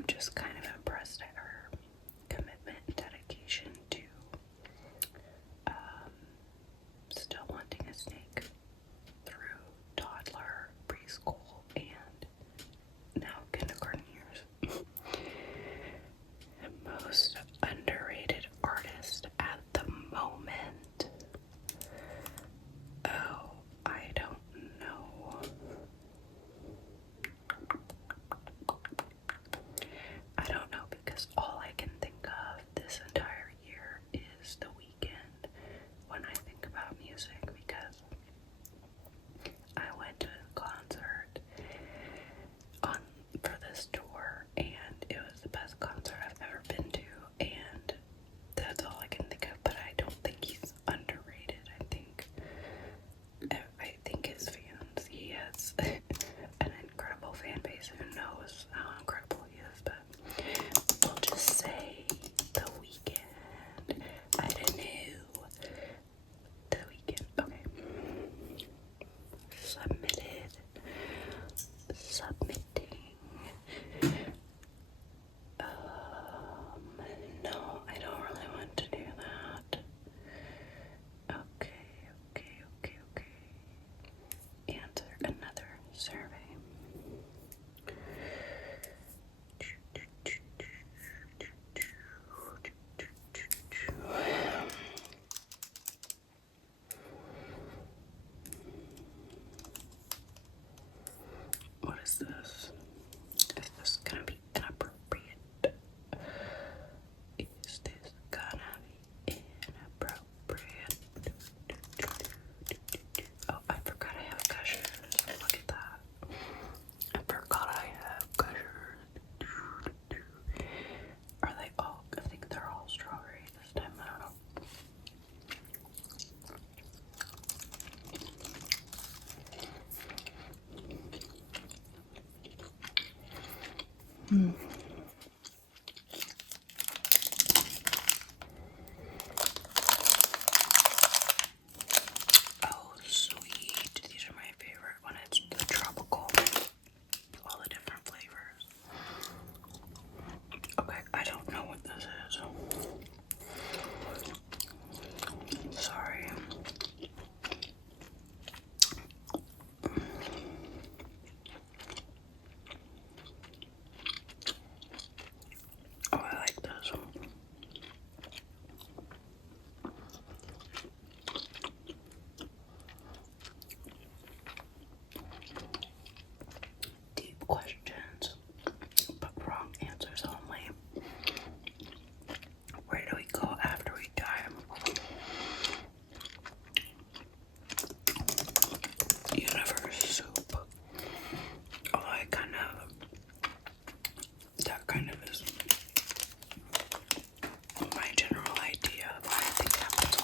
I'm just kind of impressed at her commitment and dedication to still wanting a snake through toddler, preschool, and now kindergarten years. Most underrated artist at the moment. Oh, I don't know. I don't know because all I can think of this entire year is The Weeknd when I think about music, because I went to a concert for this tour and it was the best concert I've ever been to, and that's all I can think of. But I don't think he's underrated. I think his fans, he has an incredible fan base. Who knows how incredible he is, but we'll just say The Weeknd. I don't know. The Weeknd. Okay. Submitting. No, I don't really want to do that. Okay. Answer another survey. What is this? Is this gonna be inappropriate? Is this gonna be inappropriate? Oh, I forgot I have gushers. Look at that. I forgot I have gushers. Are they all? I think they're all strawberry this time. I don't know. Oh, sweet. These are my favorite when it's the tropical. All the different flavors. Okay, I don't know what this is. Sorry. Oh, I like this. Deep questions, but wrong answers only. Where do we go after we die? Universe soup. Although I kind of, that kind of is my general idea of what I think happens.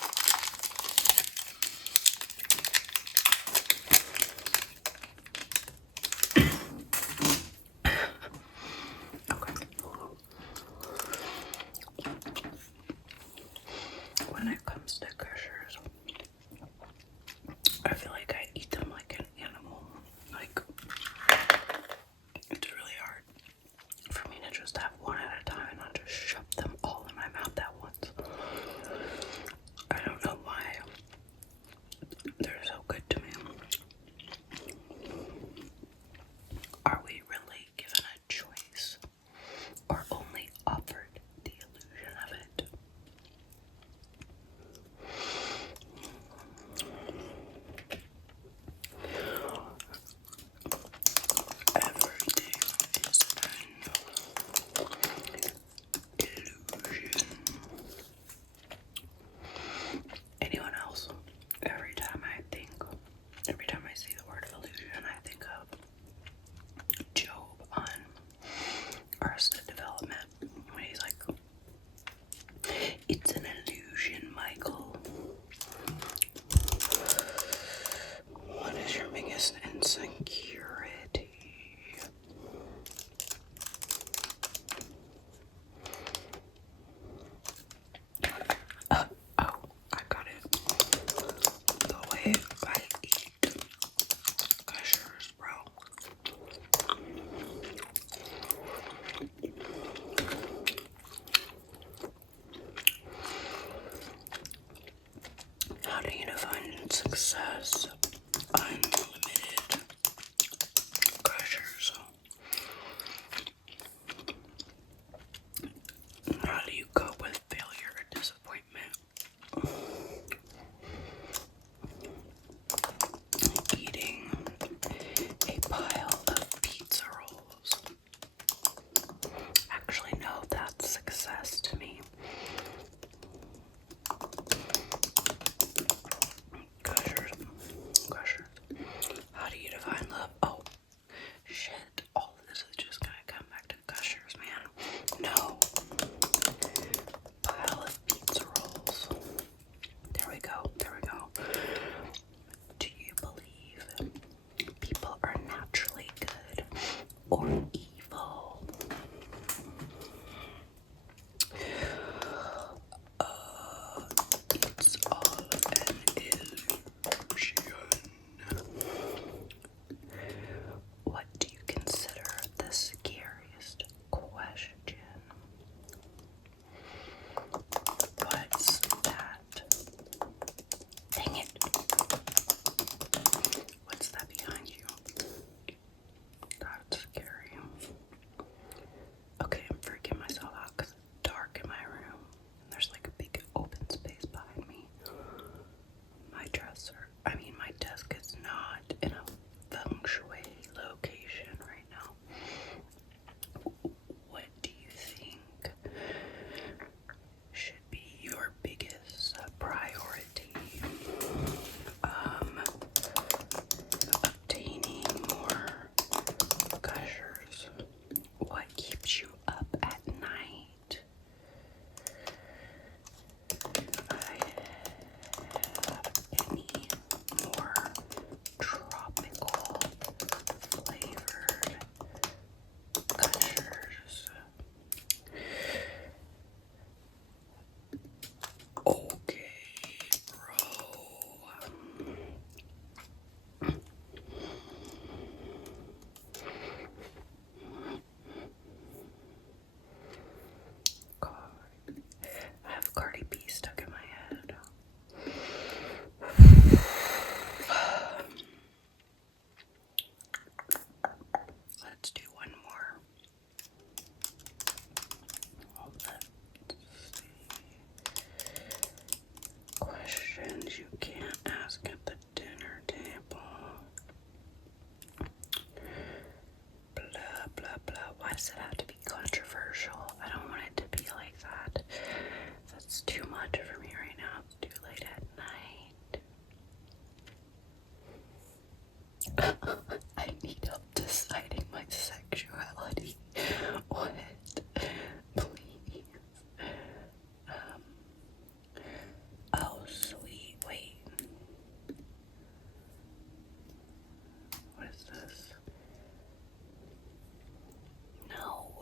Okay. When it comes to gushers, I feel like I eat them like an animal. Like, it's really hard for me to just have one at a time and not just shove them all in my mouth at once. I don't know why they're so good to me. Are we really given a choice or only offered the illusion of it? Everything is an illusion. Anyone else? Every time I see the word illusion, I think of Job on Arrested Development when he's like, "It's an illusion, Michael." What is your biggest insecurity? Oh, I got it. The way I eat gushers, bro. or evil? It's all an illusion. What do you consider the scariest question? What's that? Dang it. What's that behind you? That's scary. Okay, I'm freaking myself out because it's dark in my room. And there's like a big open space behind me. My desk is not in a feng shui location right now. What do you think should be your biggest priority? Obtaining more gushers. What keeps you up at night? I have any more tropical flavored gushers? Okay, bro. God, I have Cardi B stuck in my head. Let's do one more. Let's see. Questions you can't ask at the dinner table. Blah, blah, blah. Why does it have to be controversial? I don't want it to be like that. That's too much for me right now. It's too late at night. I need help deciding my sexuality. What? Please. Oh, sweet. Wait. What is this? No.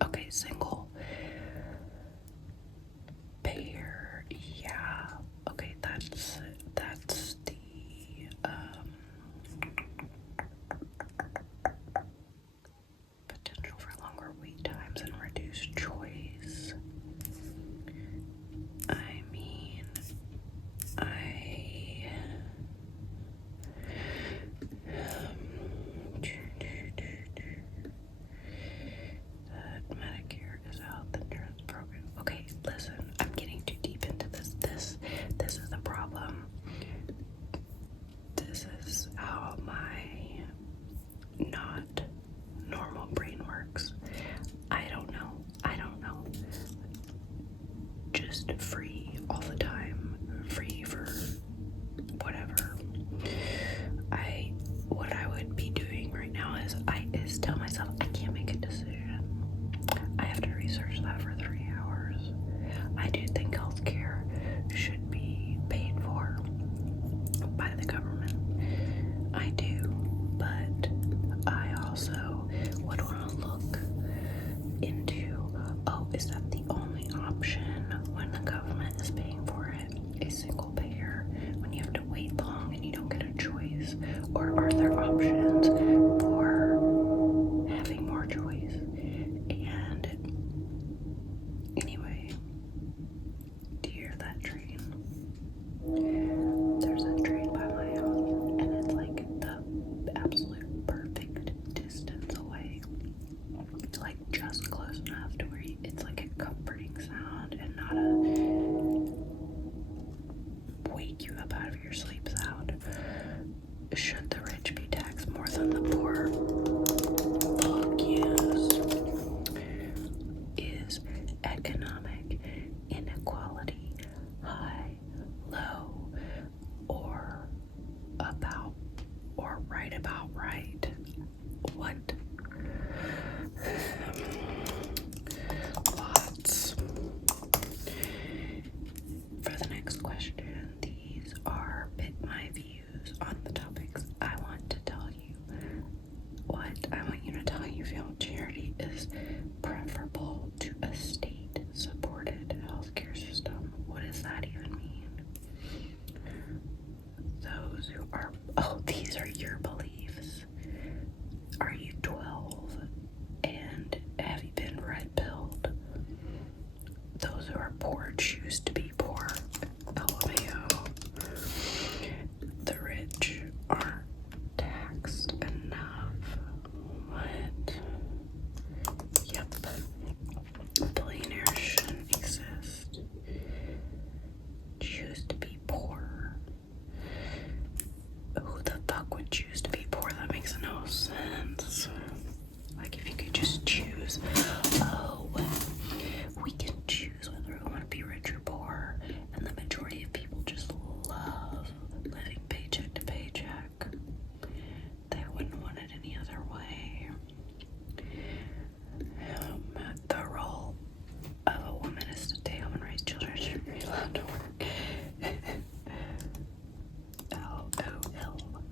Okay, single pair. Yeah. Okay, that's the potential for longer wait times and reduced choice. I mean, that Medicare is a health insurance program. Okay, listen, I'm getting too deep into this. This is the problem. This is how my not normal brain works. I don't know. Just free all the time. Free for whatever. What I would be doing right now is tell myself I can't make a decision. I have to research that for 3 hours. I do think healthcare should be paid for by the government. I do, but I also would want to look into, is that the only option when the government is paying for it? A single payer when you have to wait long and you don't get a choice? Or are there options for having more choice? And anyway, do you hear that train? There's a train by my house, and it's like the absolute perfect distance away. It's like just close enough to where it's like a comforting sound and not a wake you up out of your sleep sound. Should the rich be taxed more than the poor? Fuck yes. Is economic inequality high, low, or about, or right about right? What? Lots. For the next question, these are my views on the topics. I want to tell you how you feel charity is preferable to a state-supported healthcare system. What does that even mean? Those who are, these are your beliefs. Are you 12 and have you been red-pilled? Those who are poor choose to be poor. LMAO. The rich aren't taxed enough. What? Yep. Billionaires shouldn't exist. Choose to be poor. Who the fuck would choose to be poor? That makes no sense. Like if you could just choose, we can choose whether we want to be rich or poor, and the majority of people just love living paycheck to paycheck. They wouldn't want it any other way. The role of a woman is to stay home and raise children. Shouldn't be allowed to work. LOL.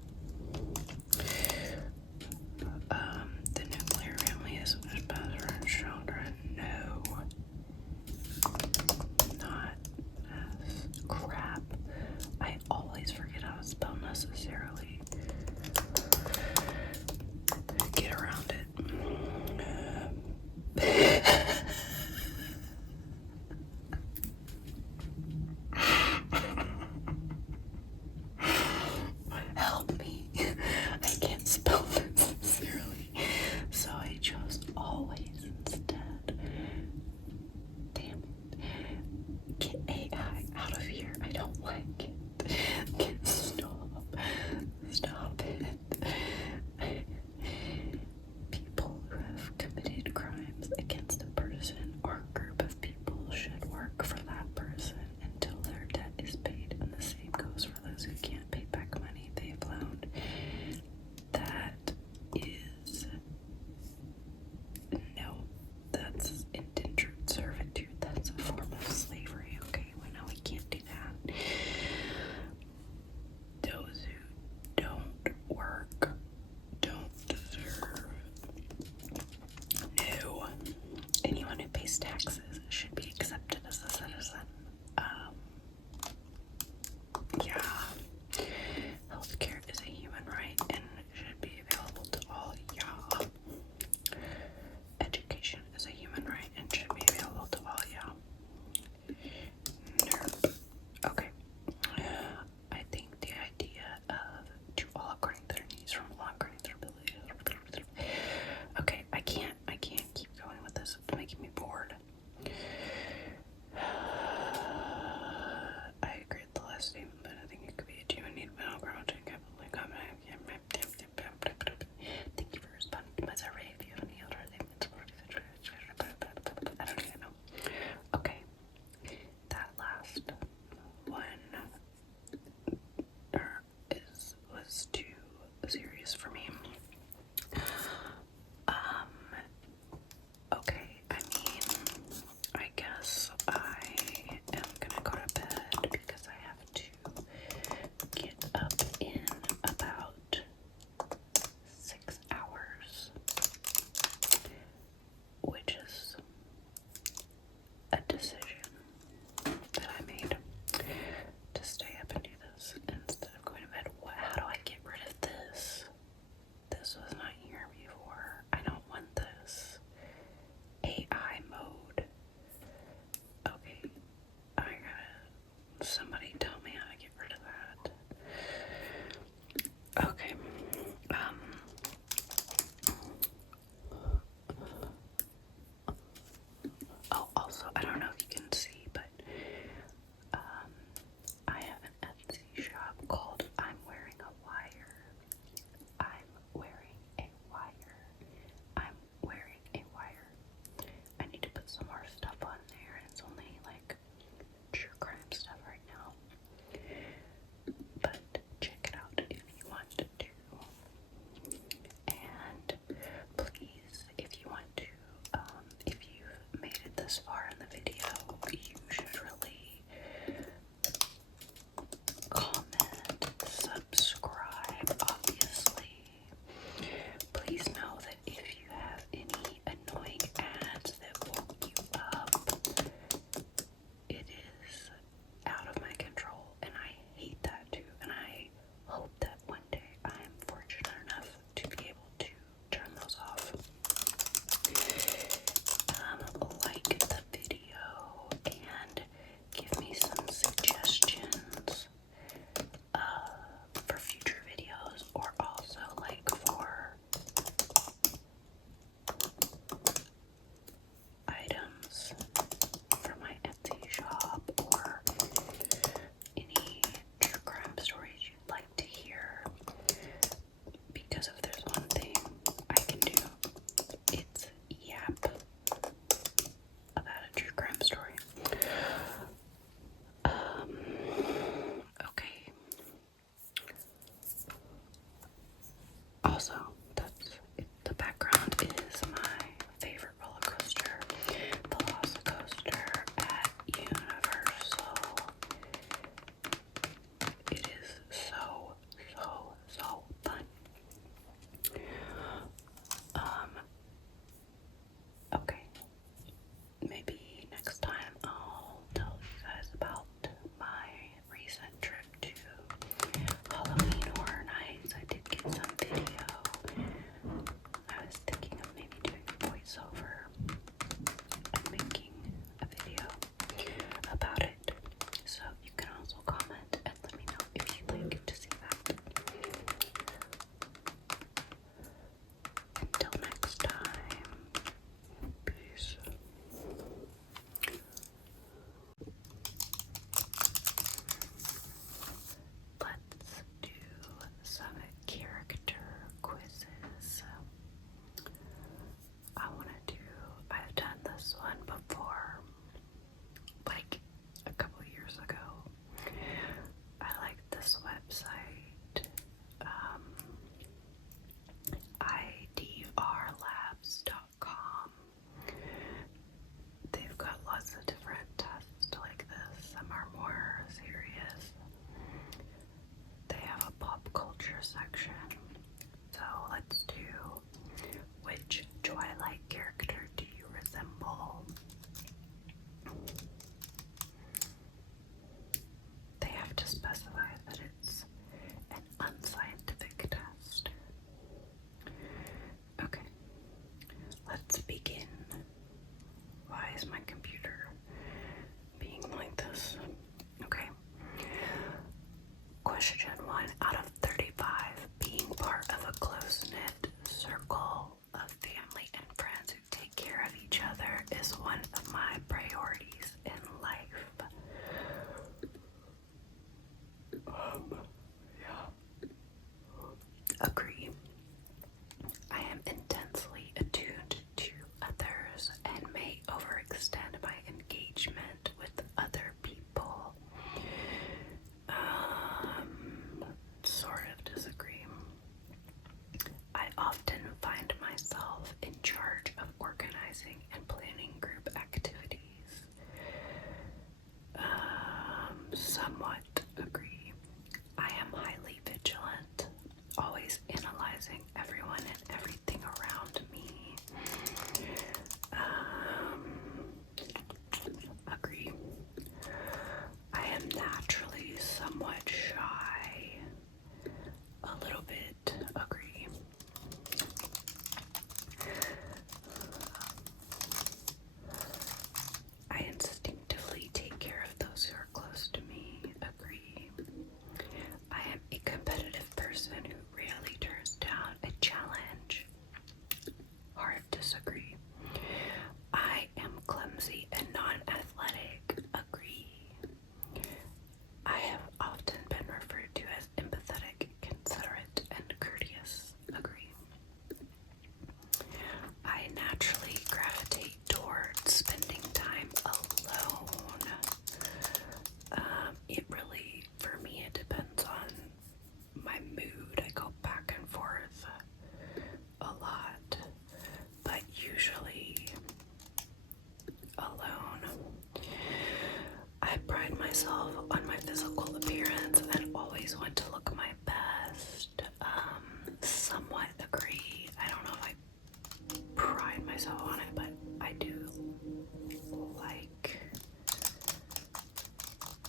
The nuclear family is much better in children. No. Not as crap. I always forget how to spell necessarily. Get around it. Help me. I can't spell necessarily. So I chose always instead. Damn it. Get AI out of here. I don't like it. Stop it. People who have committed crimes against Also, the background is my favorite roller coaster, the Velocicoaster at Universal. It is so fun. Okay. Maybe next time I'll tell you guys about my recent trip to Halloween Horror Nights. I did get some video. I was thinking of maybe doing a voiceover and making a video about it. So you can also comment and let me know if you'd like to see that. Until next time, peace. Let's do some character quizzes. I've done this one before, like a couple years ago. I like this website, idrlabs.com. They've got lots of different tests like this. Some are more serious. They have a pop culture section. So let's do, which Twilight character do you resemble? They have to specify that it's an unscientific test. Okay, let's begin. Why is my computer being like this? Okay. Question 1 out of 35. Being part of a close-knit circle of family and friends who take care of each other is one of my priorities in life. Yeah. Agree. I am intensely attuned to others and may overextend my engagement with other people. Sort of disagree. I often find myself in charge of organizing and planning group activities. Somewhat agree. I am highly vigilant, always analyzing everyone and everything around me. Agree. I am naturally somewhat shy. A little bit. Agree. I instinctively take care of those who are close to me. Agree. I am a competitive person who rarely turns down a challenge. Hard disagree. I am clumsy and non-athletic. Agree. I have often been referred to as empathetic, considerate, and courteous. Agree. I naturally gravitate towards spending time alone. For me, it depends on my mood. I go back and forth a lot, but usually alone. I pride myself on my physical appearance and always want to look my best. Somewhat agree. I don't know if I pride myself on it, but I do like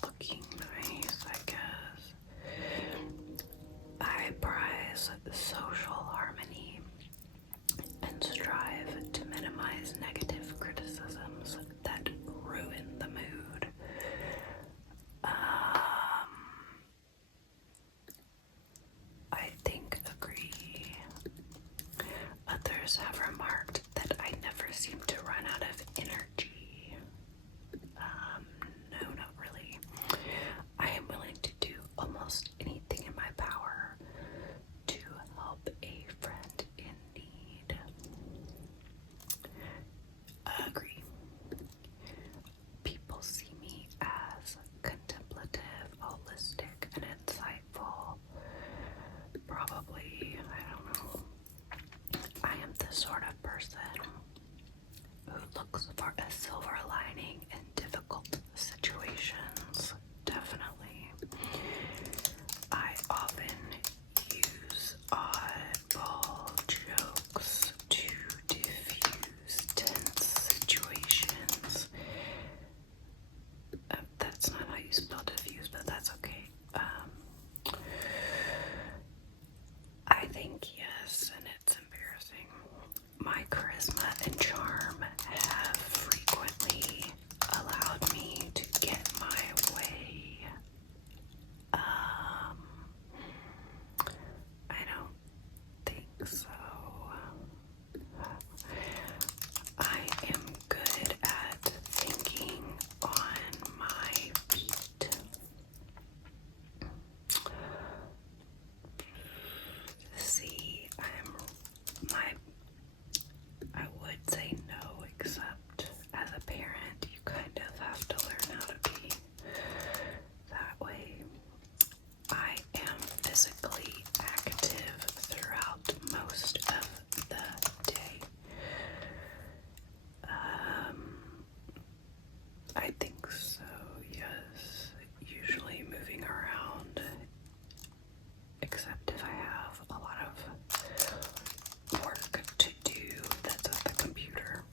looking nice, I guess. I prize social harmony and strive to minimize negative criticisms that ruin the mood. I think agree. Others have remarked that I never seem to run out of energy. No, not really. I am willing to do almost anything in my power to help a friend in need. Agree. People see me as contemplative, holistic, and insightful. Probably, I don't know. a silver lining in difficult situations, definitely. I often use oddball jokes to diffuse tense situations. That's not how you spell diffuse, but that's okay. I think yes, and it's embarrassing. My charisma and charm have frequently allowed me to get my way. I don't think so. I am good at thinking on my feet. See, I would say no, except as a parent, you kind of have to learn how to be that way. I am physically active throughout most of the day. I think so, yes. Usually moving around, except if I have a lot of work to do that's at the computer.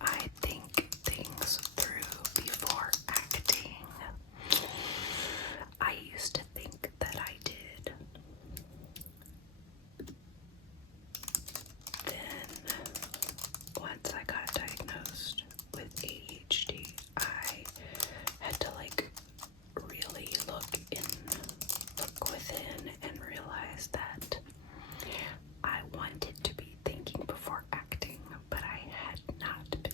I think things through before acting. I used to think that I did. Then, once I got diagnosed with ADHD, I had to really look within and realize that I wanted to be thinking before acting, but I had not been.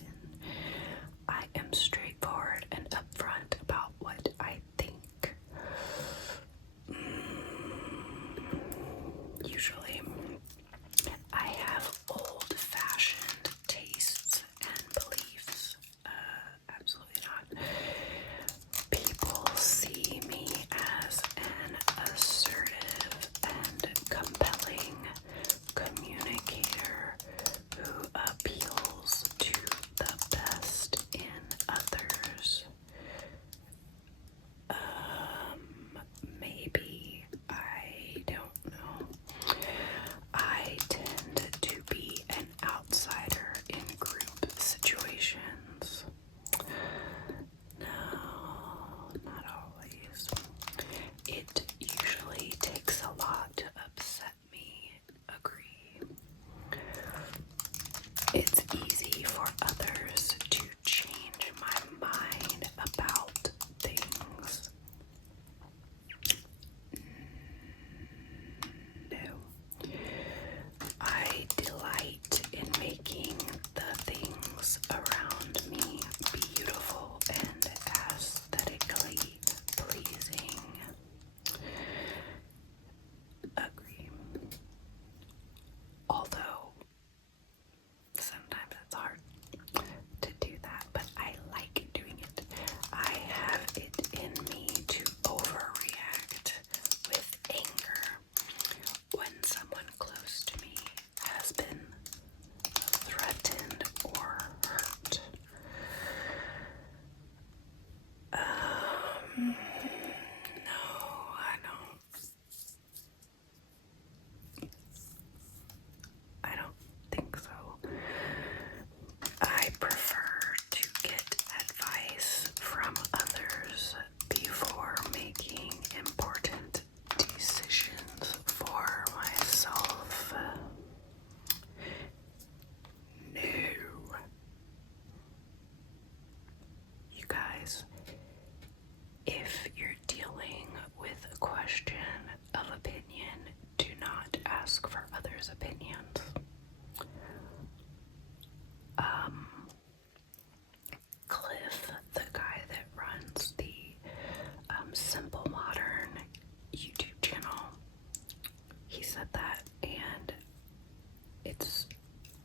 I am straightforward and upfront about what I think. Usually, I have old-fashioned tastes and beliefs. Absolutely not. People see me as an assertive and compelling communicator who appeals to the best in others. Maybe, I don't know. I tend to be an outsider in group situations. No, not always. It usually takes a lot to upset me. Agree. It's easy for others to change my mind about things. No. I delight in making the things around me beautiful and aesthetically pleasing. Agree. Although sometimes it's hard to do that, but I like doing it. I have it in me to overreact with anger when someone close to me has been threatened or hurt. No, I don't think so. I prefer to get advice from others before making important decisions for myself. No. You guys, if you're dealing with a question of opinion, do not ask for others' opinions. Cliff, the guy that runs the Simple Modern YouTube channel, he said that, and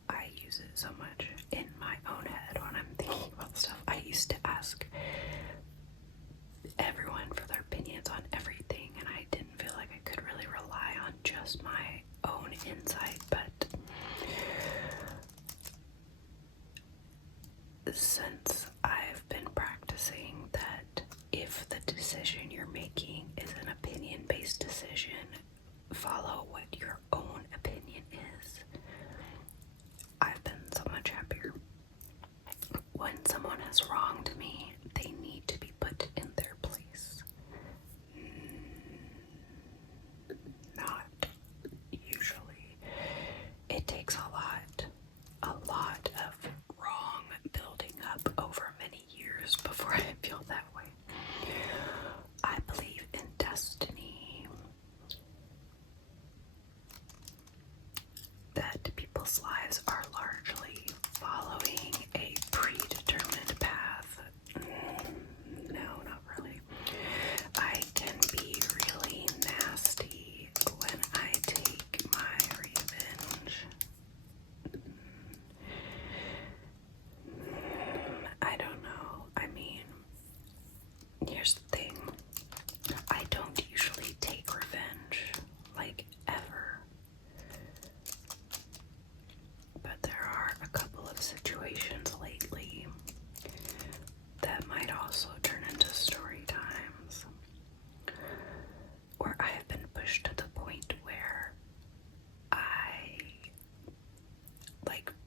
I use it so much in my own head when I'm thinking about stuff. I used to ask everyone for their opinions on everything, and I didn't feel like I could really rely on just my own insight, but since I've been practicing that if the decision you're making is an opinion-based decision, follow what your own opinion is. I've been so much happier. When someone has wronged me, they need to be put in their place. Not usually. It takes a lot of wrong building up over many years before I feel that way. I believe in destiny. That people's lives are largely following a predetermined path. No, not really. I can be really nasty when I take my revenge. I don't know. I mean, here's the thing. I don't usually take revenge, like, ever. But there are a couple of situations lately that might also turn into story times where I have been pushed to the point where I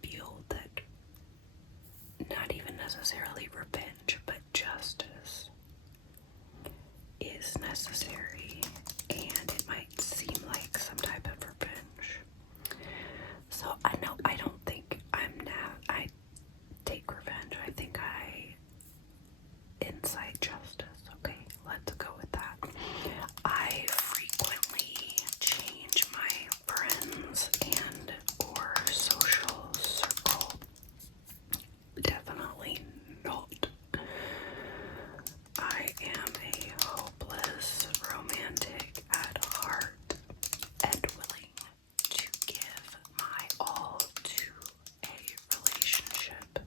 feel that not even necessarily revenge, but justice is necessary, and it might seem like some type of revenge. So I don't think I take revenge. I think I incite justice. Okay, let's go with that. I frequently change my friends and or social circle. Definitely not. I am a hopeless romantic at heart and willing to give my all to a relationship.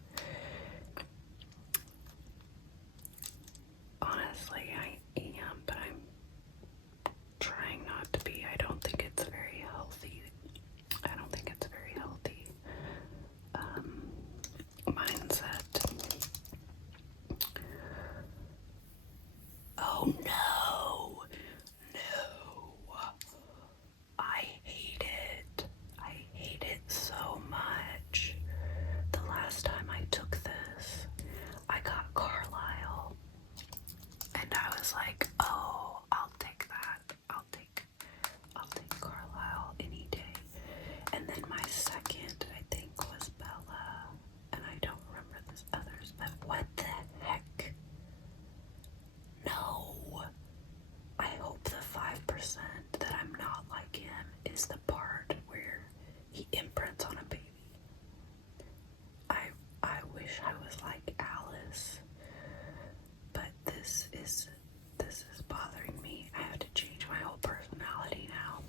Honestly, I am, but I'm trying not to be. I don't think it's very healthy. Mindset. Oh no. I hate it. I hate it so much. The last time I took this, I got Carlisle. And I was like, oh, I'll take that. I'll take Carlisle any day. And then my second, I think, was Bella. And I don't remember this others, but what the heck? No. I hope the 5% that I'm not like him is the part where he imprints on a baby. I wish I was like Alice, but this is bothering me. I have to change my whole personality now.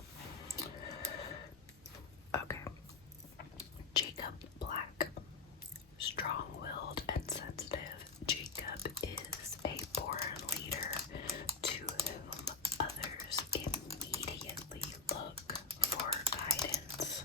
Okay. Jacob Black. Strong-willed and sensitive, Jacob is a born leader to whom others immediately look for guidance.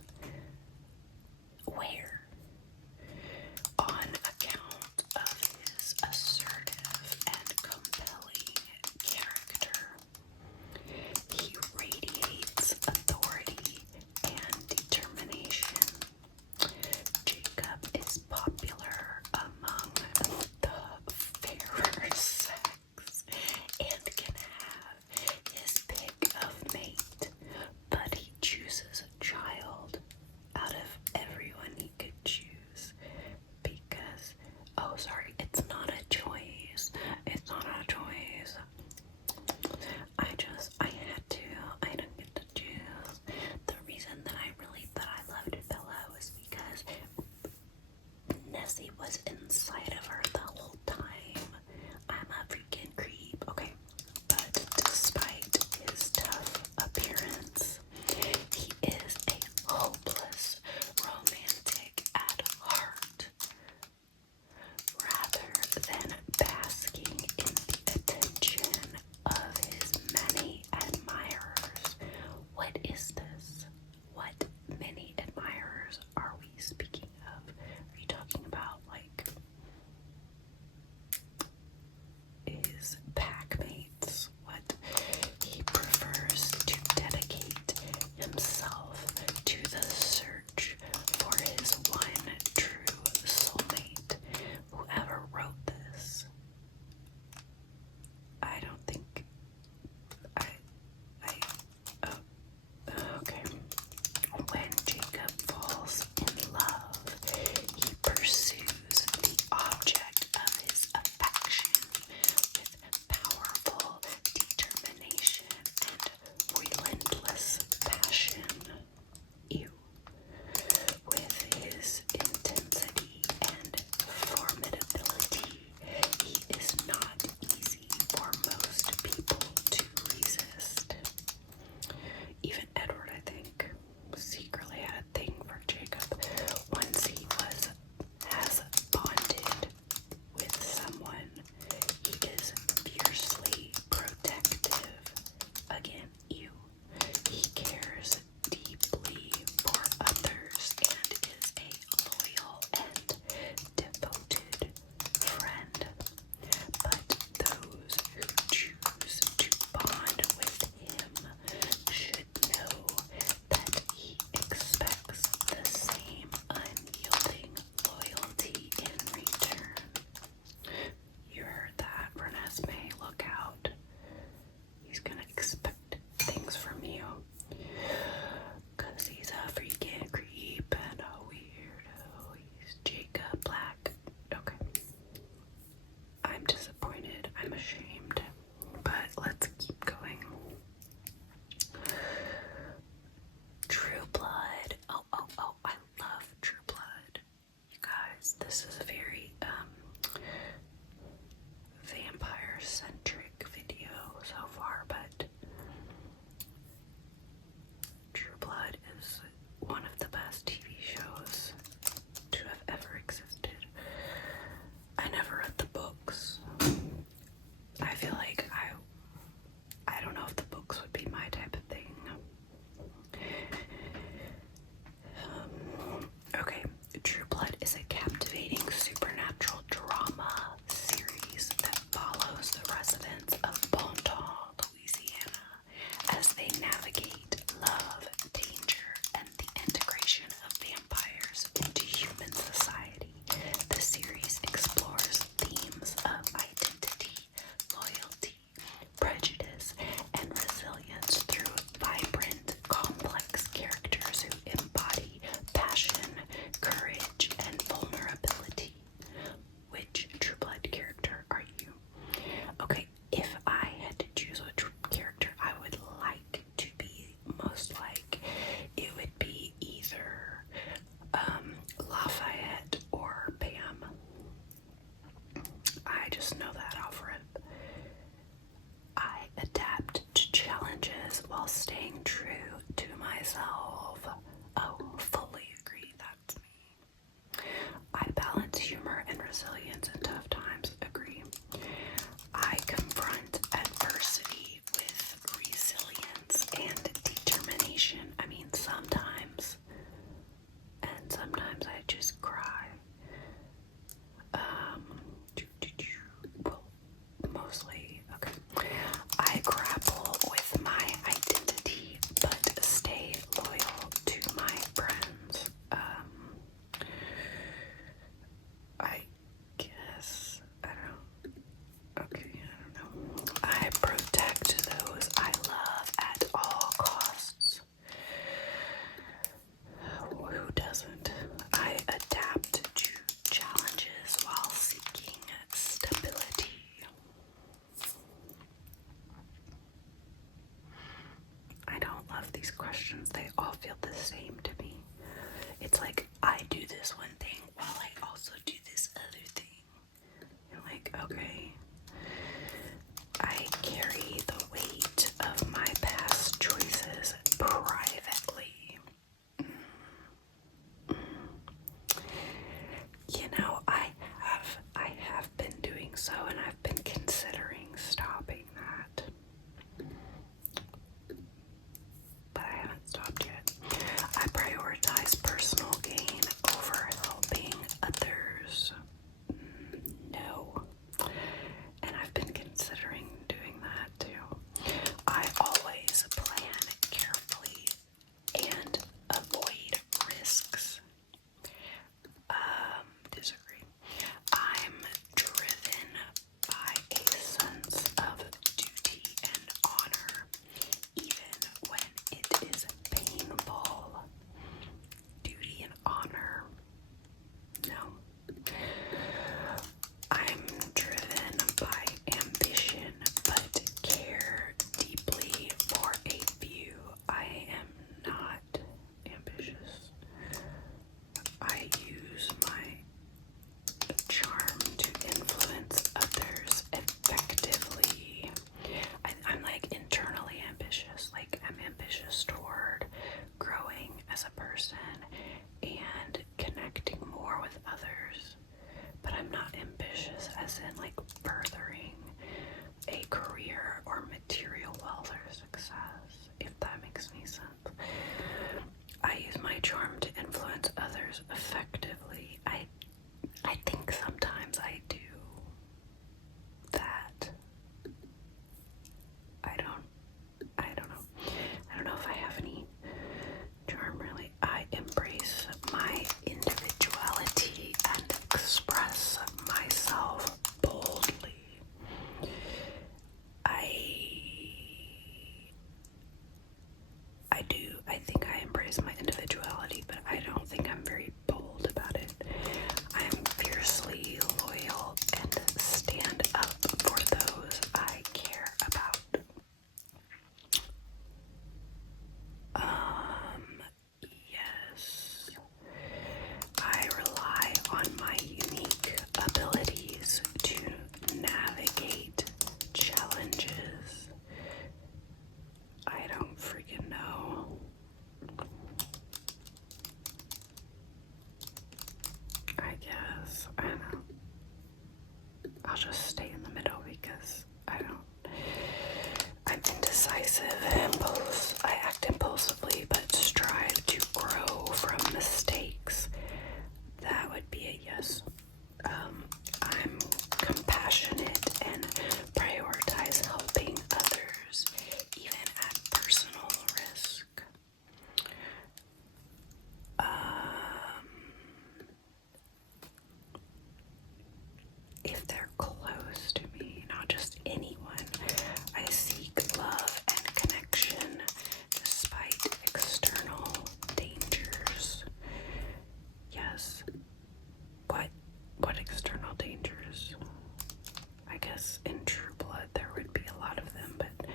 it's like I do this one thing while I also do this other thing. You're like, okay, I carry the weight of my past choices privately. You know, I have been doing so, and I've been considering stopping that. But I haven't stopped yet. I prioritize personal gain over helping others. No. And I've been considering doing that too. I always plan carefully and avoid risks. Disagree. I'm driven by a sense of duty and honor, even when it is painful. Duty and honor. No. I'm driven by ambition, but care deeply for a few. I am not ambitious. I use my charm to influence others effectively. I'm like internally ambitious. Like, I'm ambitious toward growing as a person and connecting more with others. But I'm not ambitious as in like furthering a career or material wealth or success, if that makes any sense. I use my charm to influence others effectively. I think sometimes I do that. I don't know. I don't know if I have any charm really. I embrace my individuality and express myself boldly. I think I embrace my individuality, but I don't think I'm very bold about it. I'm fiercely loyal and stand up for those I care about. Yes. I rely on my unique abilities to navigate challenges. I don't freaking know. I guess. I don't know. I'll just stay in the middle because I'm indecisive. I act impulsively but strive to grow from mistakes. That would be a yes. I'm compassionate and prioritize helping others, even at personal risk. If they're close to me, not just anyone, I seek love and connection despite external dangers. Yes. What external dangers? I guess in True Blood there would be a lot of them, but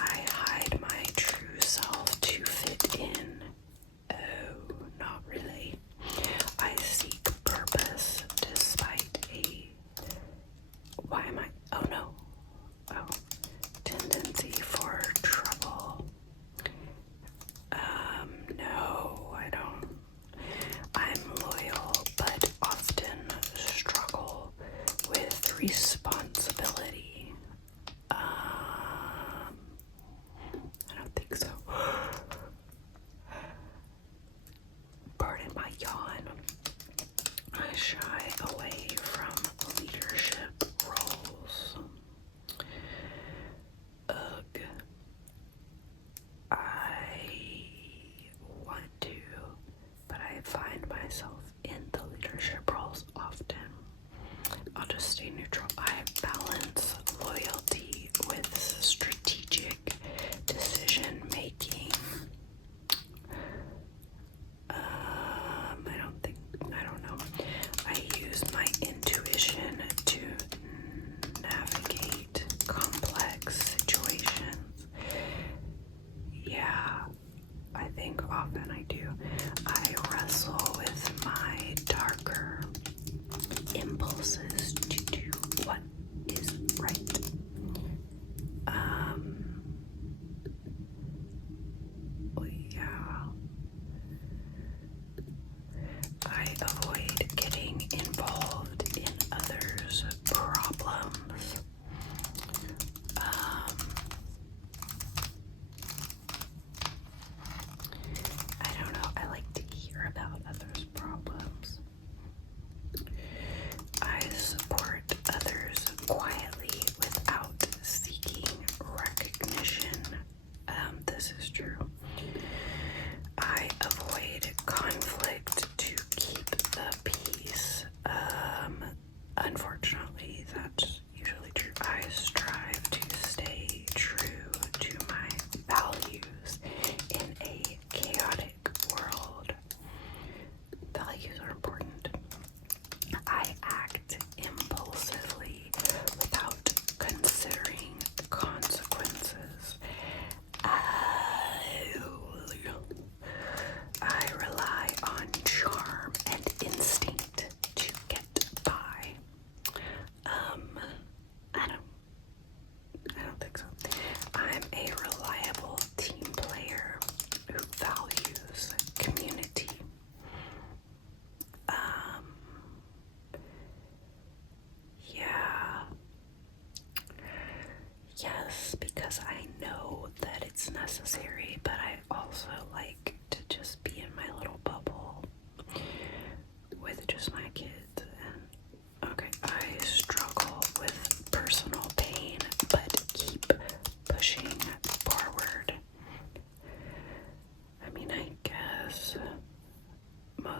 I hide my true self to fit in. Oh, not really. I seek purpose despite oh no. Oh, tendency for trouble. No, I don't. I'm loyal, but often struggle with responsibility. I don't think so. Pardon my yawn. I shy away from leadership roles. Ugh. I want to, but I find myself in the leadership roles often. I'll just stay neutral. I balance loyalty with strategic decision making. I don't know. I use my intuition to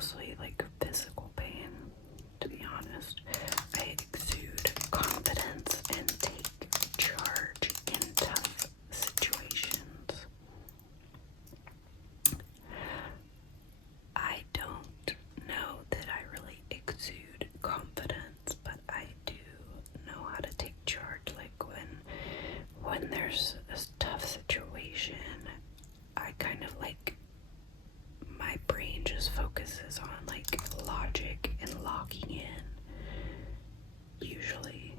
mostly like physical pain, to be honest. I exude confidence and take charge in tough situations. I don't know that I really exude confidence, but I do know how to take charge. Like when there's a tough situation, I kind of like, my brain just focuses on like logic and locking in. Usually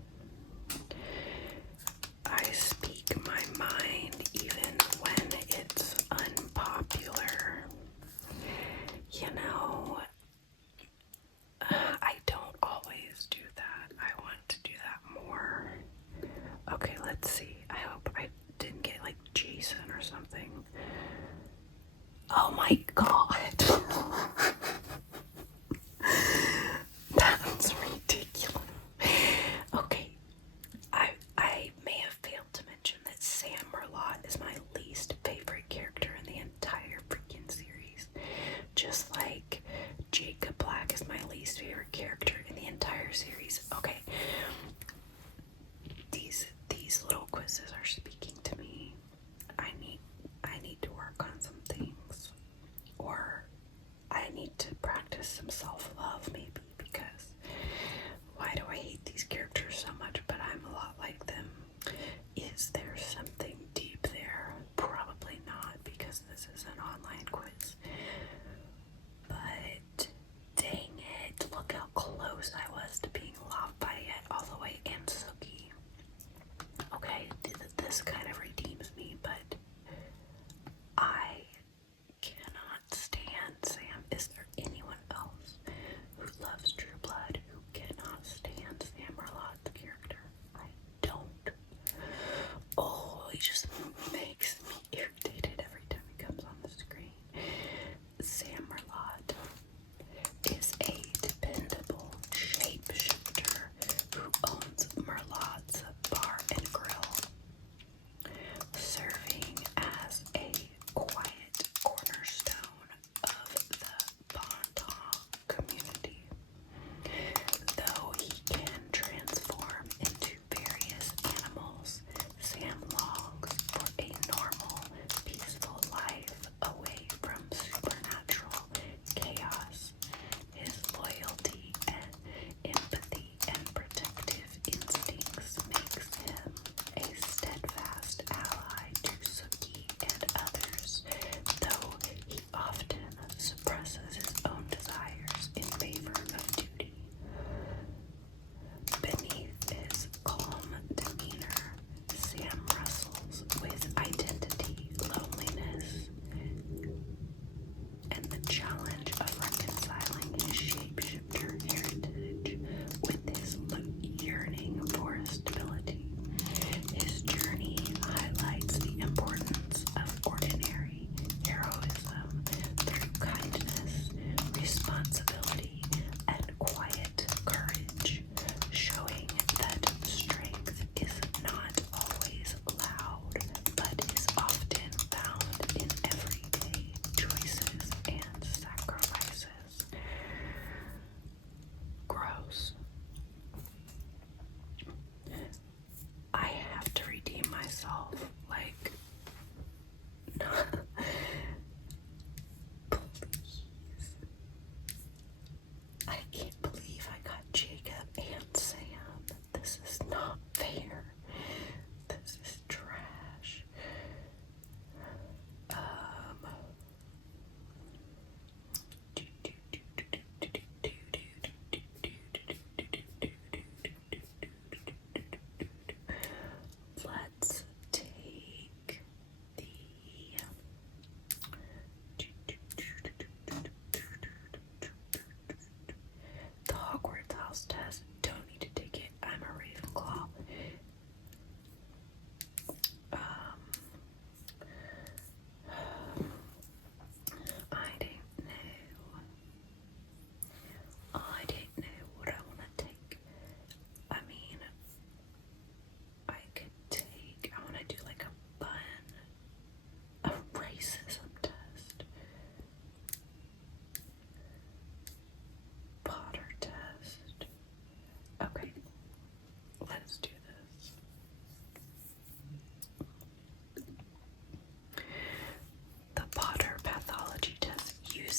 I speak my mind even when it's unpopular. You know, I don't always do that. I want to do that more. Okay, let's see. I hope I didn't get like Jason or something. Oh my god. That's ridiculous. Okay, I may have failed to mention that Sam Merlot is my least favorite character in the entire freaking series. Just like Jacob Black is my least favorite character in the entire series. Okay. These little quizzes are speaking to me. I need to work on some things. Or I need to practice some self-love maybe, because why do I hate these characters so much, but I'm a lot like them? Is there something deep there? Probably not, because this is an online quiz. But dang it, look how close I was to being Lafayette all the way and Suki. Okay, this kind of redeems me, but I cannot stand Sam. Is there anyone else who loves True Blood who cannot stand Sam Merlot's character? I don't. Oh, he just makes me irritated every time he comes on the screen. Sam Merlot is a dependable shapeshifter who owns Merlot's Bar and Grill, serving as a quiet cornerstone of the Bonton community. Though he can transform into various animals, Sam longs for a normal, peaceful life away from supernatural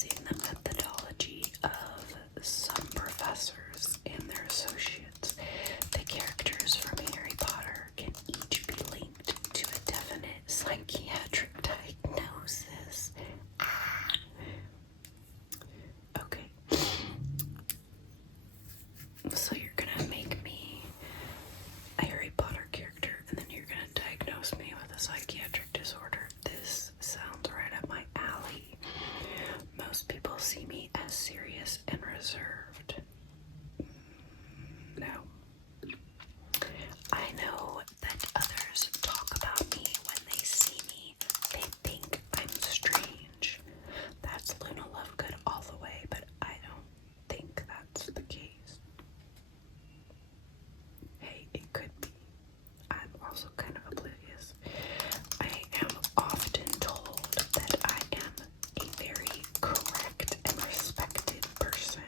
using the methodology of some professors and their associates, the characters from Harry Potter can each be linked to a definite psychiatric diagnosis. Okay. So you're gonna make me a Harry Potter character, and then you're gonna diagnose me with a psychiatric disorder. This sounds right up my alley. Most people see me as serious and reserved. No. I know that others talk about me when they see me. They think I'm strange. That's Luna Lovegood all the way, but I don't think that's the case. Hey, it could be. I'm also kind of oblivious. I am often told that I am a very correct and respected person.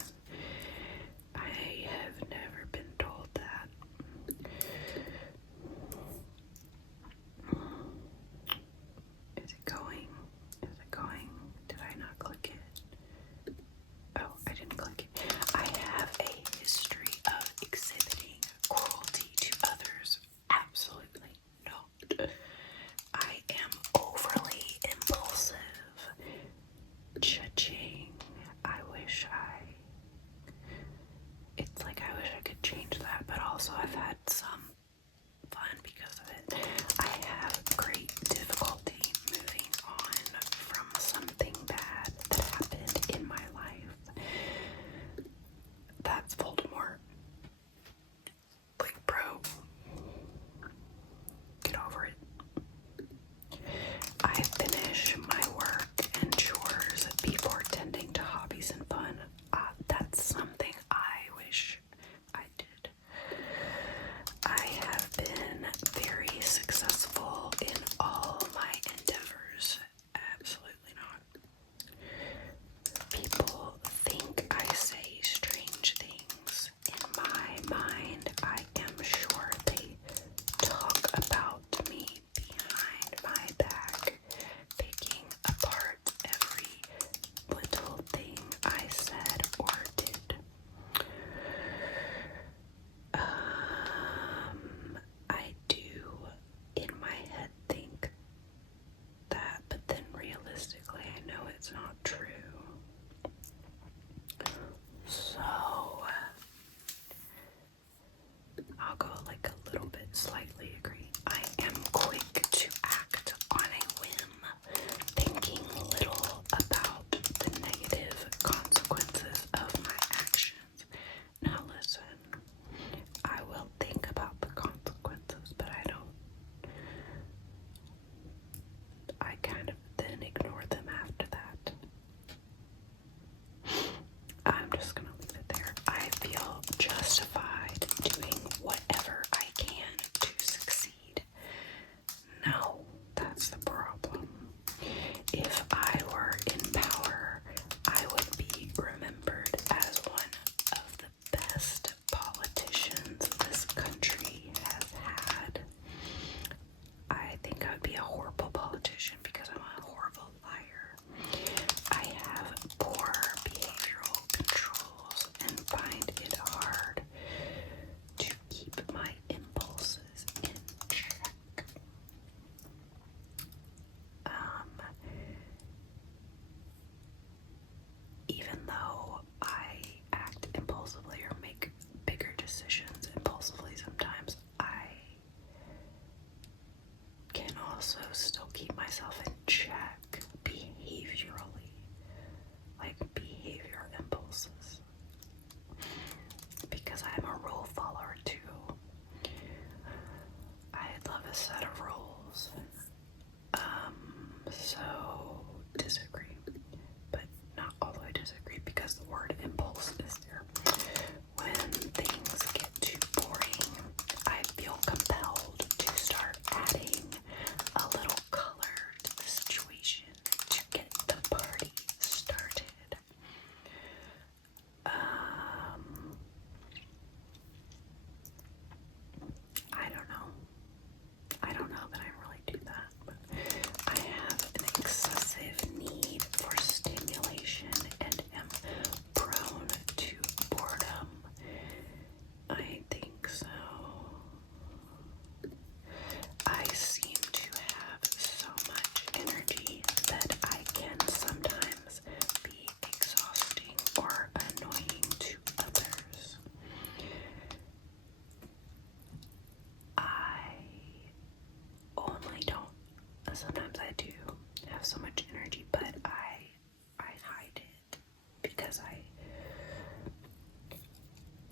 because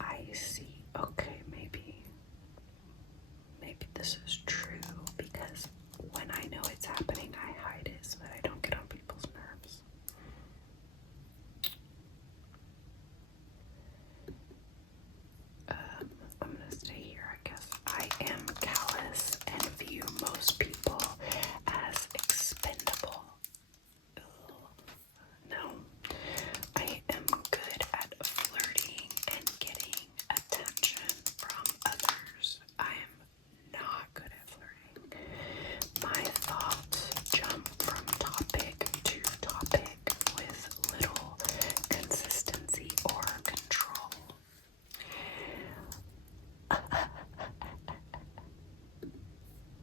I see, okay, maybe this is true, because when I know it's happening, I hide it so that I don't get on people's nerves. I'm gonna stay here, I guess. I am callous and view most people as expendable. No, I am good at flirting and getting attention from others. I am not good at flirting. My thoughts jump from topic to topic with little consistency or control.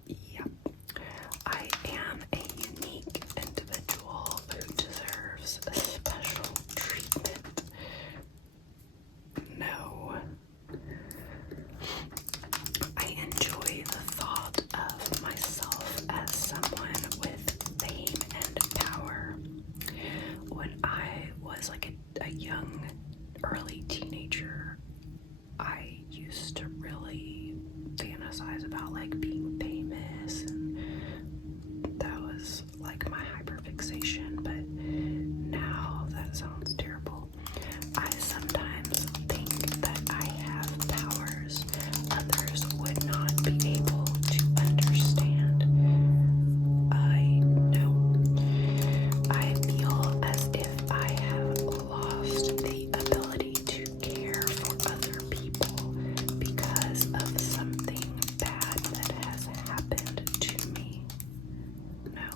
Yep. I am a unique individual who deserves a special treatment. No. I enjoy the thought of myself as someone with fame and power. When I was like a young, early teenager, I used to really fantasize about like being famous, and that was like my hyperfixation. But now that sounds terrible. I sometimes think that I have powers others would not be able to understand. I know. I feel as if I have lost the ability to care for other people because of something bad that has happened to me. No.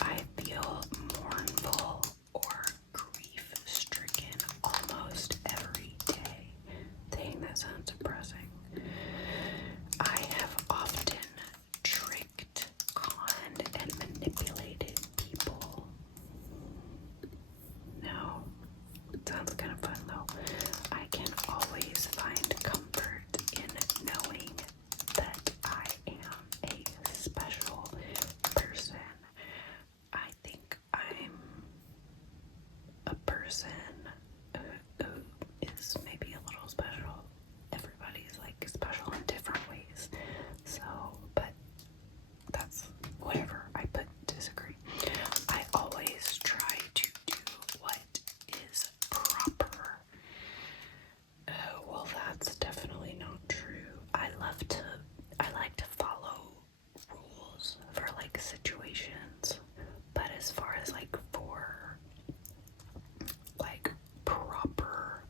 I feel mournful or grief-stricken almost every day. Dang, that sounds depressing. I have often tricked, conned, and manipulated people. No. Sounds kind of fun though. I can always find comfort in knowing that I am a special person. I think I'm a person who is maybe a little special. Everybody's like special in different ways. So, but that's whatever. I disagree. I always try to do what is proper. Well, that's definitely not true. I like to follow rules for like situations, but as far as like for like proper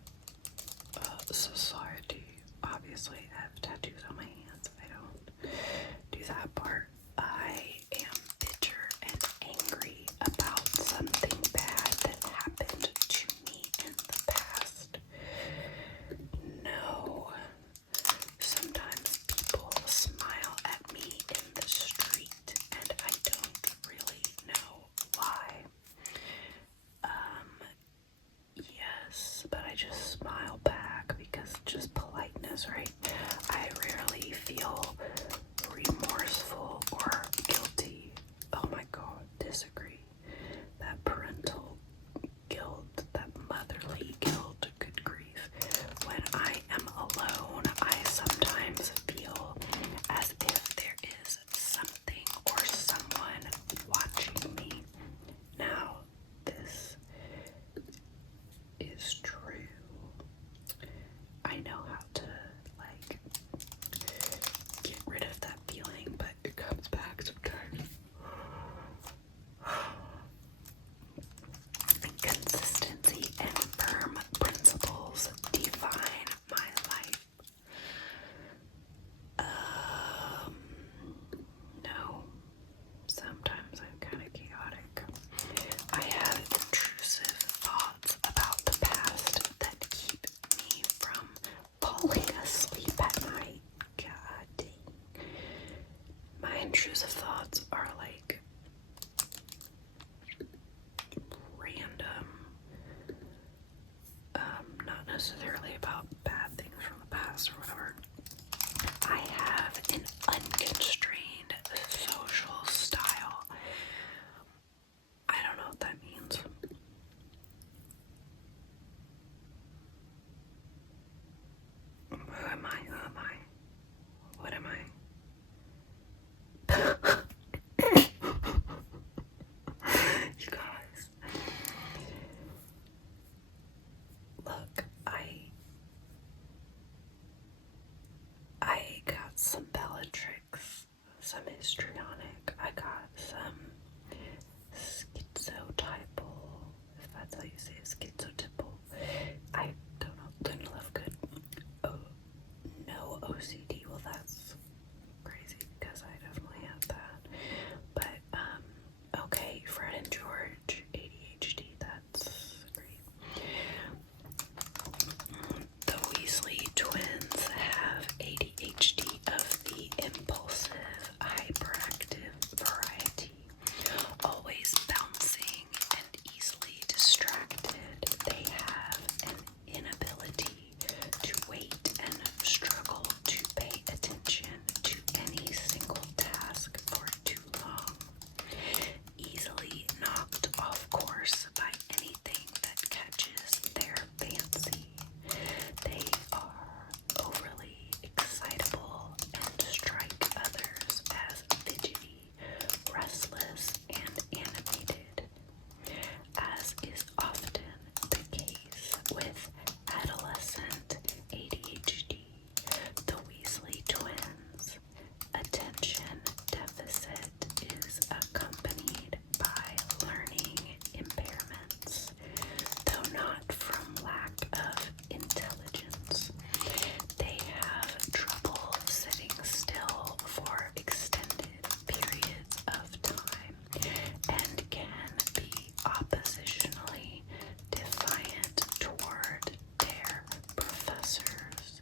society, obviously I have tattoos on my hands. I don't do that part. I am bitter and angry about something bad that happened to me in the past. No. Sometimes people smile at me in the street and I don't really know why. Yes, but I just smile back because just politeness, right? I rarely feel remorseful or guilty. Oh my god, disagree. That parental guilt, that motherly guilt, good grief. When I am alone, I sometimes feel as if there is something or someone watching me. Now, this is true. I know how to like get rid of that feeling, but it comes back sometimes. Consistency and firm principles define my life. No. Sometimes I'm kind of chaotic. I have intrusive thoughts about the past that keep me from falling asleep at night. God dang. My intrusive thoughts are like random, not necessarily about bad things from the past or whatever. I have an unconstrained social style. I don't know what that means. how you say it, schizotypal. I don't know, Luna Lovegood. Oh, no OCD. Well, that's crazy because I definitely have that. But, okay, Fred and George, ADHD, that's great. The Weasley twins have ADHD of the impulsive, hyperactive variety, always bouncing and easily distracted. They have an inability to wait and struggle to pay attention to any single task for too long. Easily knocked off course by anything that catches their fancy. They are overly excitable and strike others as fidgety, restless, and animated, as is often the case with adolescent ADHD. The Weasley twins' attention deficit is accompanied by learning impairments, though not from lack of intelligence. They have trouble sitting still for extended periods of time and can be oppositionally defiant toward their professors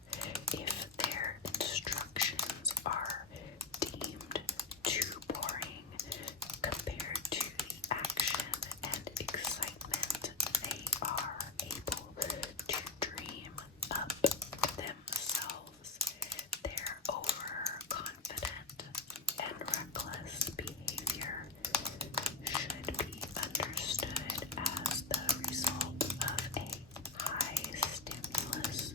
if their instructions are deemed too boring compared to the action and excitement they are able to dream up themselves. Their overconfident and reckless behavior should be understood as the result of a high stimulus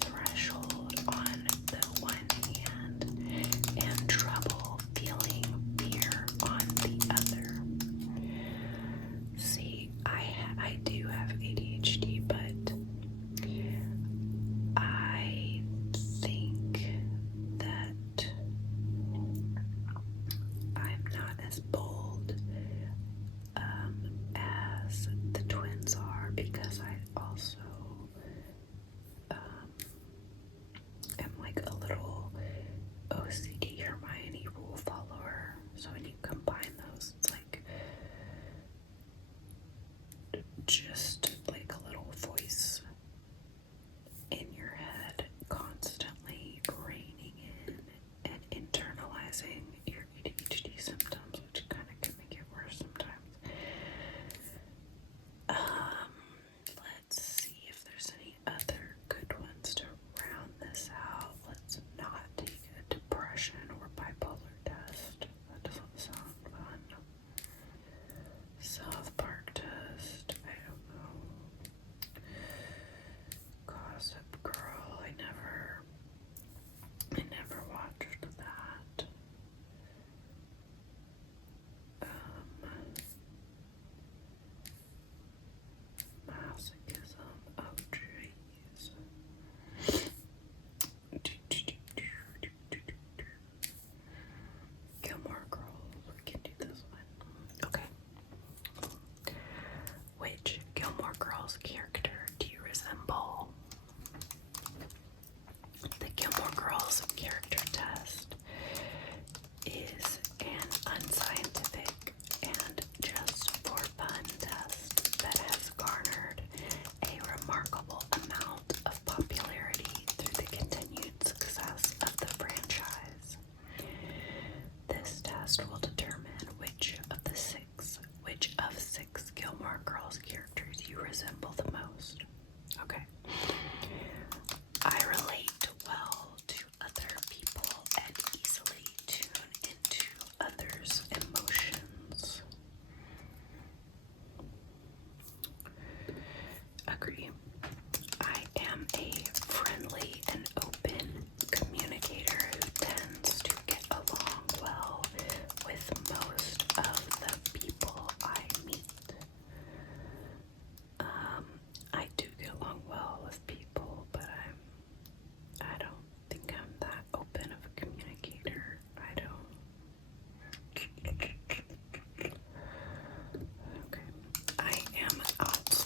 threshold on the one hand and trouble feeling fear on the other. See, I do have ADHD, but I think that I'm not as bold as the twins are, because I also am like a little OCD Hermione rule follower. So when you combine those, it's like just like a little voice in your head constantly reining in and internalizing your ADHD symptoms, which kind of can make it worse sometimes. Let's see if there's any other good ones to round this out. Let's not take a depression or bipolar test. That doesn't sound fun. South Park test. I don't know. Gossip Girl. I never watched that. Masochism. Oh, jeez. Gilmore Girls. We can do this one. Okay. Which Gilmore Girls character do you resemble? The Gilmore Girls character test is an unscientific and just for fun test that has garnered a remarkable amount of popularity through the continued success of the franchise. This test will determine which of six Gilmore Girls characters you resemble the most. Okay. I relate well to other people and easily tune into others' emotions. Agree. I am a friendly and open communicator who tends to get along well with most of the people I meet. I do get along well with people, but I don't think I'm that open of a communicator. I don't. Okay. I am outspoken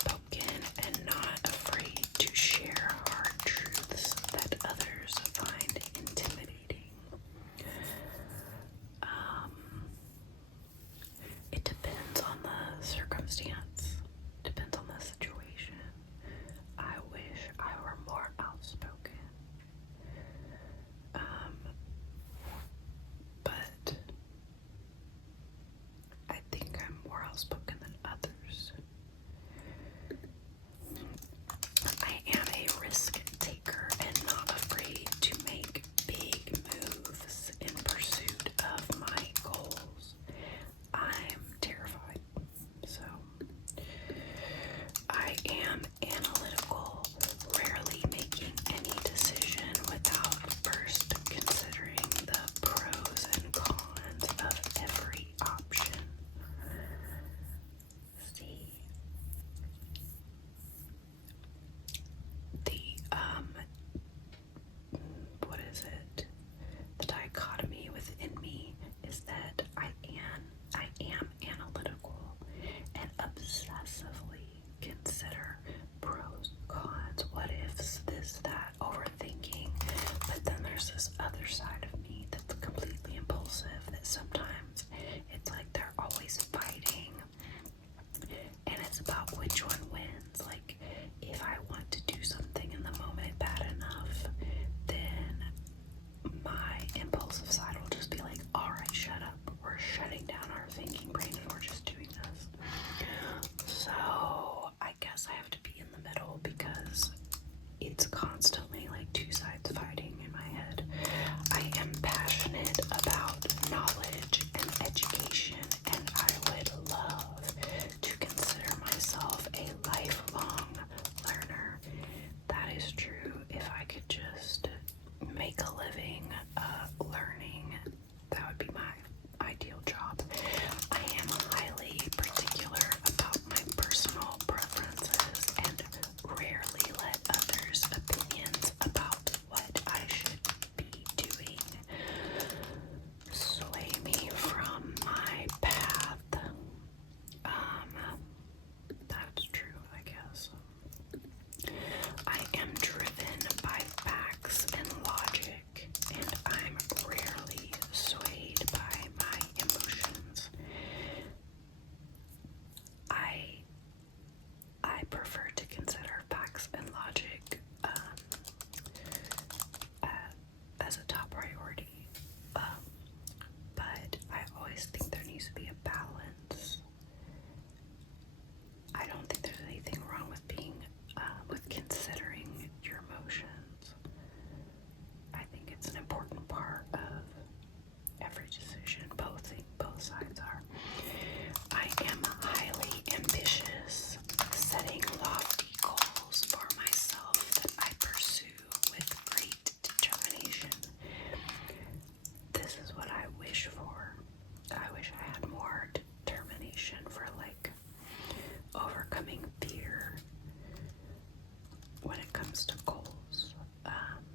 when it comes to goals.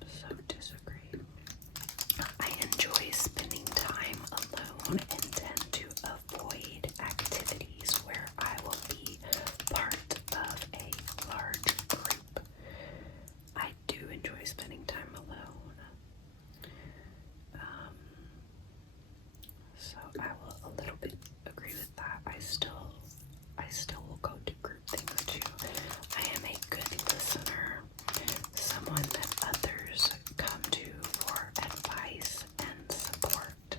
So disagree. I enjoy spending time alone and tend to avoid activities where I will be part of a large group. I do enjoy spending time alone. So I will a little bit agree with that. I still will go to group things too. I am a good listener, someone that others come to for advice and support.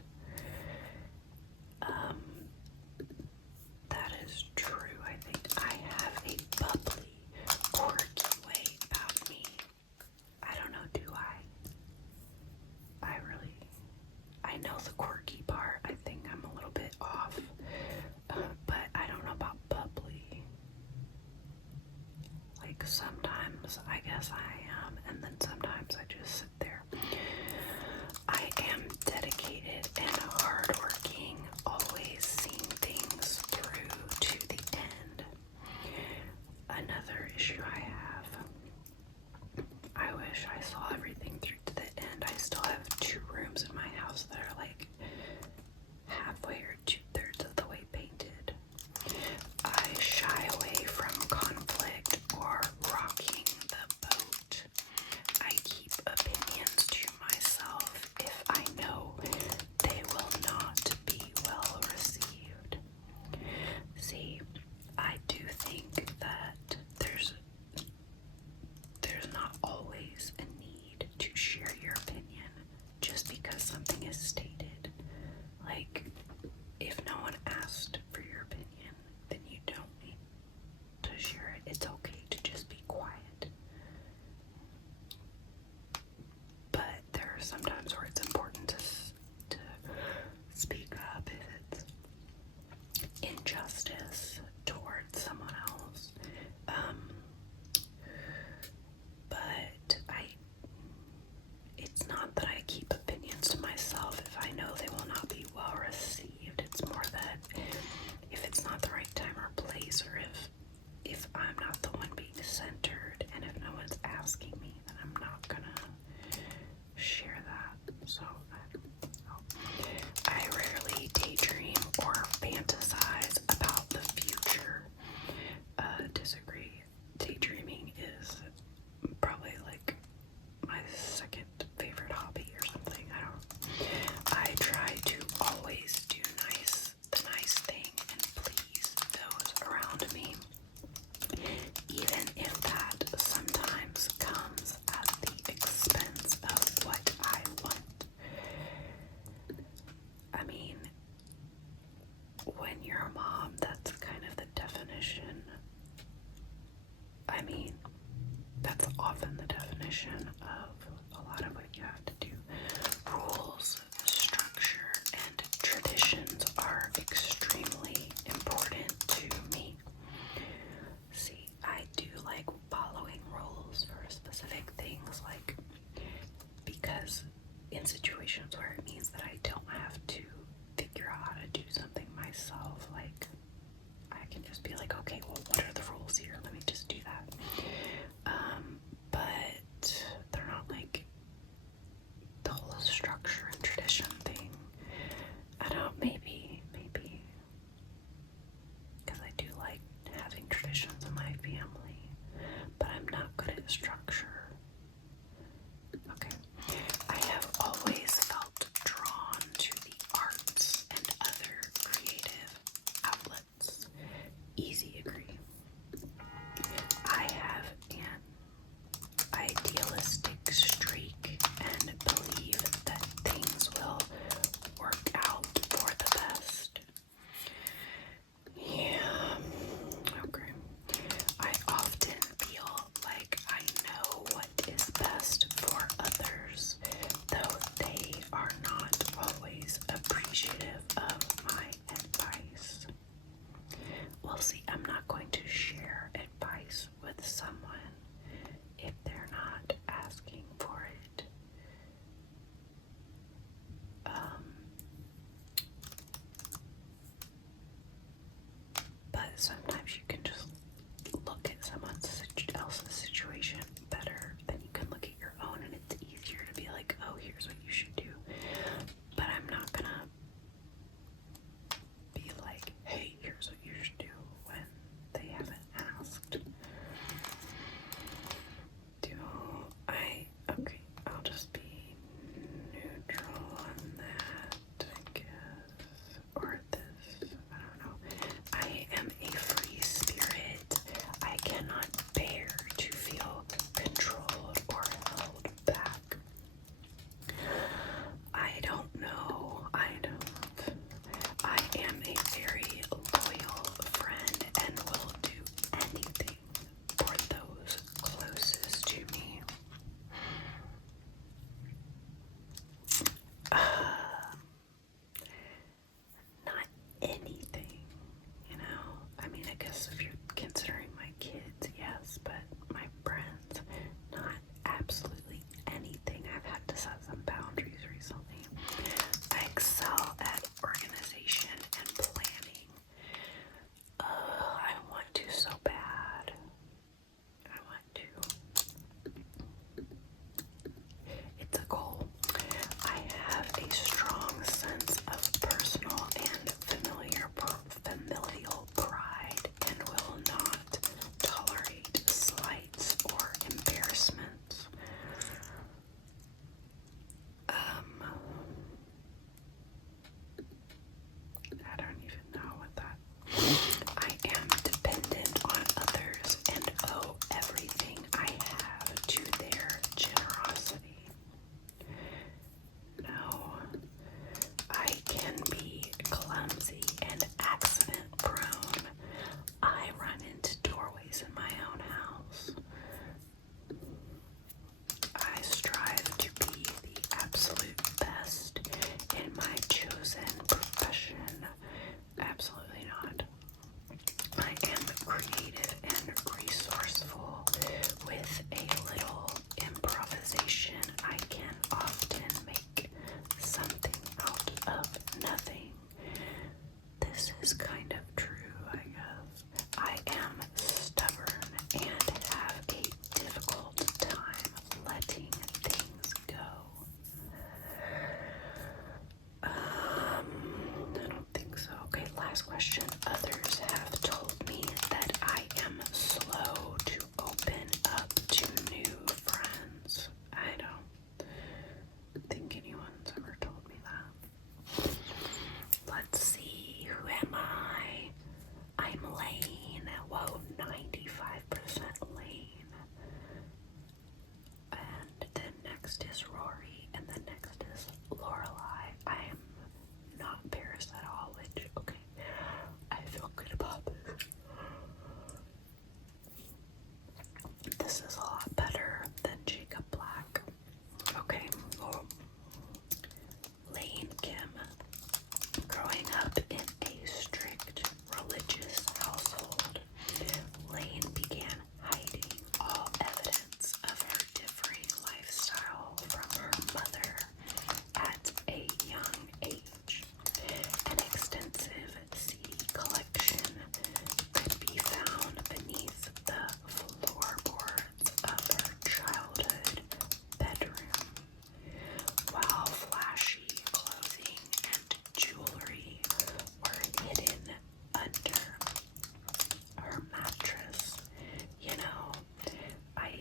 That is true. I think I have a bubbly, quirky way about me. I don't know, do I? I know the quirky part. I think I'm a little bit off, but I don't know about bubbly. Like sometimes I guess I am, and then sometimes I just sit there. I am dedicated and hardworking, always seeing things through to the end. Another issue I have, I wish I saw everything through to the end. I still have 2 rooms in my house that are like halfway or 2/3 of the way painted. I shy away from conflict or rocking the boat. I keep opinions to myself if I know they will not be well received. See, I do think that there's not always a need to share your opinion just because something is stated. Like, if no one asked for your opinion, then you don't need to share it. It's okay to just be quiet. But there are some times where it's important to speak up if it's injustice towards someone else. But it's not that I keep opinions to myself if I know they will not be well received. It's more that if it's not the right time or place, or if I'm not the one being centered, and if no one's asking me, then I'm not gonna share that. So I rarely daydream or fantasize about the future. Disagree. Daydreaming is probably like my second favorite hobby or something. I try to always do the nice thing and please those around me, even if that sometimes comes at the expense of what I want. I mean, when you're a mom, that's kind of the definition. I mean, that's often the definition of a lot of what you have to do. Rules, structure, and traditions are extremely important to me. See, I do like following rules for specific things, like, because in situations where it means that I don't have to figure out how to do something myself, like, I can just be like, okay, well, what are the rules here? Let me just do that. But they're not like the whole structure and tradition thing. I don't, maybe, because I do like having traditions in my family, but I'm not good at structure. Okay. I have always felt drawn to the arts and other creative outlets. Easy agree. I have an idealistic streak and believe that things will work out for the best. Yeah, okay. I often feel like I know what is best for others, though they are not always appreciative of my advice. Well, see, I'm not going to share advice with someone if they're not asking for it. But sometimes you can just look at someone else's situation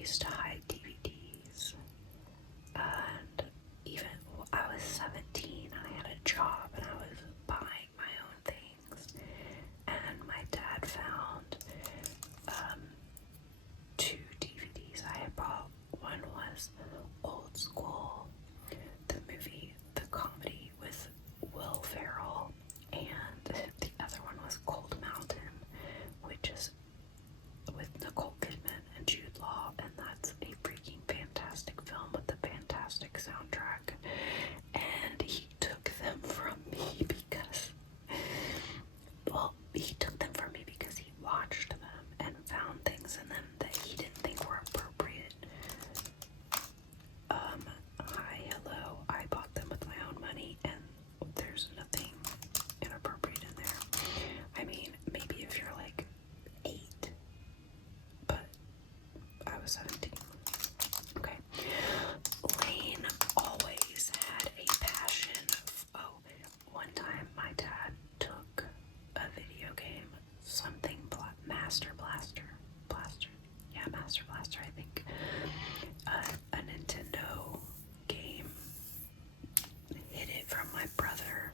used to hide DVDs. And even I was 17 and I had a job and I was buying my own things. And my dad found two DVDs I had bought. One was Old School, the movie, the comedy with Will Ferrell, and the other one was Cold Mountain, which is with Nicole Kidman and Jude Law, and that's a freaking fantastic film with a fantastic soundtrack. And he took them from me because, well, he took them from me because he watched them and found things in them that he didn't think were appropriate. Hi, hello, I bought them with my own money, and there's nothing inappropriate in there. I mean, maybe if you're like 8, but I was 17. Okay. Lane always had a passion. One time my dad took a video game, something Master Blaster. Yeah, Master Blaster, I think. A Nintendo game. Hid it from my brother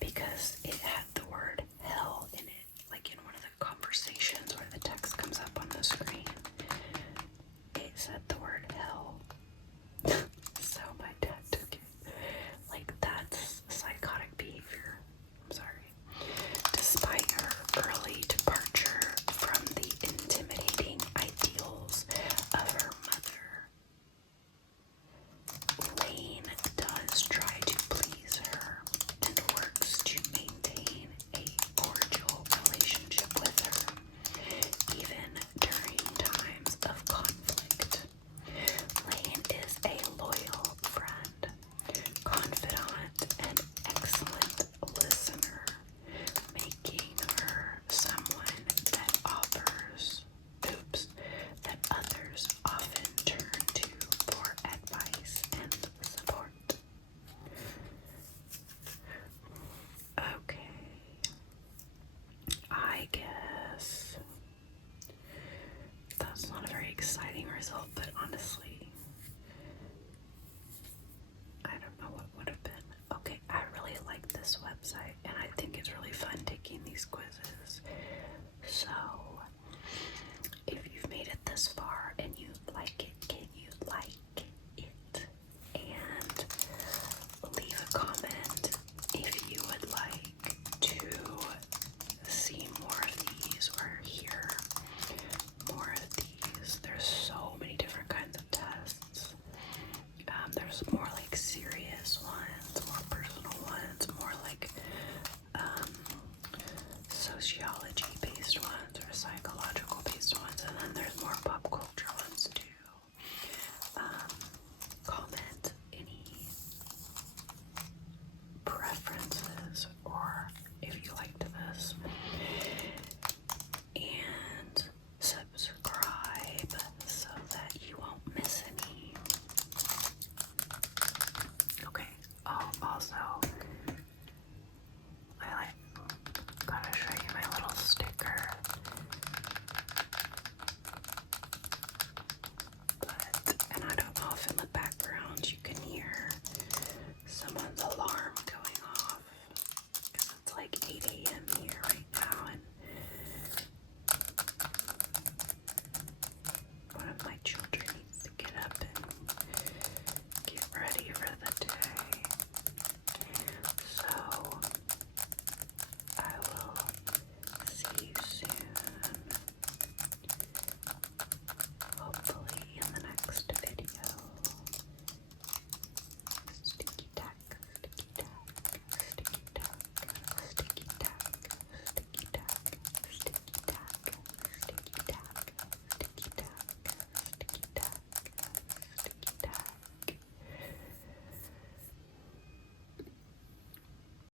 because it had the word hell in it, like in one of the conversations where the text comes up on the screen. It said the word hell. So my dad took it. Like, that's psychotic behavior. I'm sorry. Despite her early departure from the intimidating ideals of her mother, Lane does try to please her and works to maintain a cordial relationship with her, even during times of conflict. Lane is a loyal friend, confidant, and excellent listener, making her someone that that others often turn to for advice and support. Okay, I guess that's not a very exciting result, but honestly, I don't know what would have been. Okay, I really like this website, and I think it's really fun taking these quizzes. So